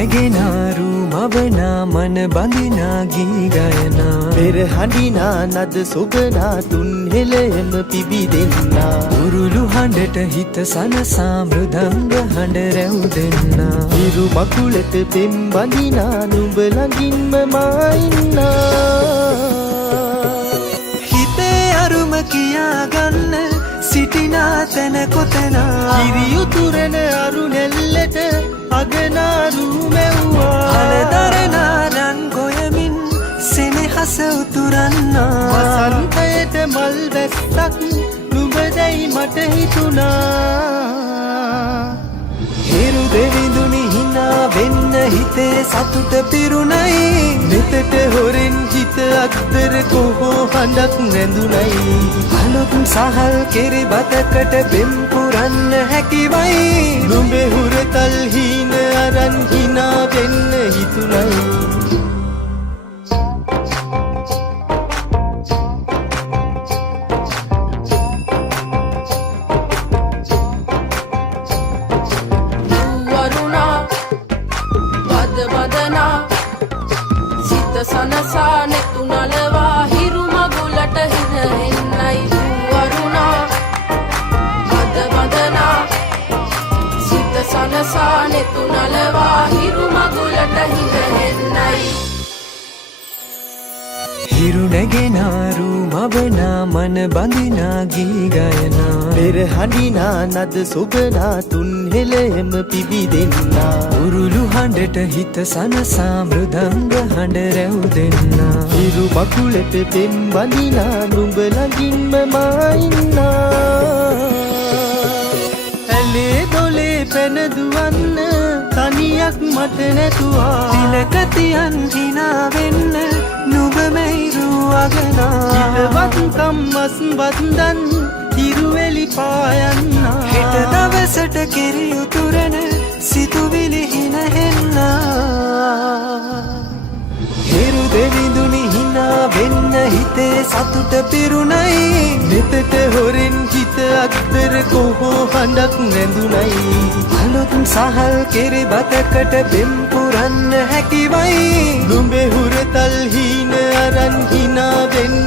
නැගෙනාරු මවනා මන බඳිනා ගී ගයනා පෙර හඬිනා නද සොබනා තුන් හෙළයම පිබිදෙන්නා උරුළු හඬට හිත සනසා මෘදංග හඬ රැව් දෙන්නා හිරු මකුලට පෙම් බඳිනා නුඹ ළඟින්ම මා ඉන්නා හිතේ අරුම කියාගන්න සිටිනා තැන කොතනා කිරියුතුරන අරු නැල්ලට අගනාරු මැව්වා හලදරනා රන් ගොයමින් සෙනෙහස උතුරන්නා වසන්තයට මල් වැස්සක් නුඹදැයි මට හිතුණා හිරු දෙවිඳුනි හිනා වෙන්න හිතේ සතුට පිරුණයි නෙතට හොරෙන් හිත අත්තර කොහෝ හඬක් නැඳුනයි අලුත් සහල් කෙරි බතකට පෙම් පුරන්න හැකිවයි නුඹේ හුරතල් හීන අරන් හිනා වෙන්න හිතුණයි සනසා නෙතු නලවා හිරු මගුලට හින එන්නයි වරුණා අද වදනා සිත සනසා නෙතු නලවා හිරු මගුලට හින එන්නයි හිරු නැගෙනාරු මවනා මන බඳිනා ගී ගයනා පෙර හඬිනා නද සොබනා තුන් හෙළයම පිබිදෙන්නා උරුළු හඬට හිත සනසා මෘදංග හඬ රැව් දෙන්නා හිරු මකුලට පෙම් බඳිනා නුඹ ළඟින්ම මා ඉන්නා ඇලේ දොලේ පැනදුවන්න තනියක් මට නැතුවා තිලකතියන් හිනා වෙන්න නුඹ මෙයිරු අගනා හිතවත්කම් මස් බන්දන් හිරුවෙලි පායන්නා හෙට දවසට කිරි උතුරන සිතුවිලි හිනහෙන්නා හිරු දෙවිඳුනි හිනා වෙන්න හිතේ සතුට පිරුණයි නෙතට හොරෙන් හිත අත්තර කොහෝ හඬක් නැඳුනයි අලුත් සහල් කෙරි බතකට පෙම් පුරන්න හැකිවයි නුඹේ හුරතල් හීන අරන් හිනා වෙන්න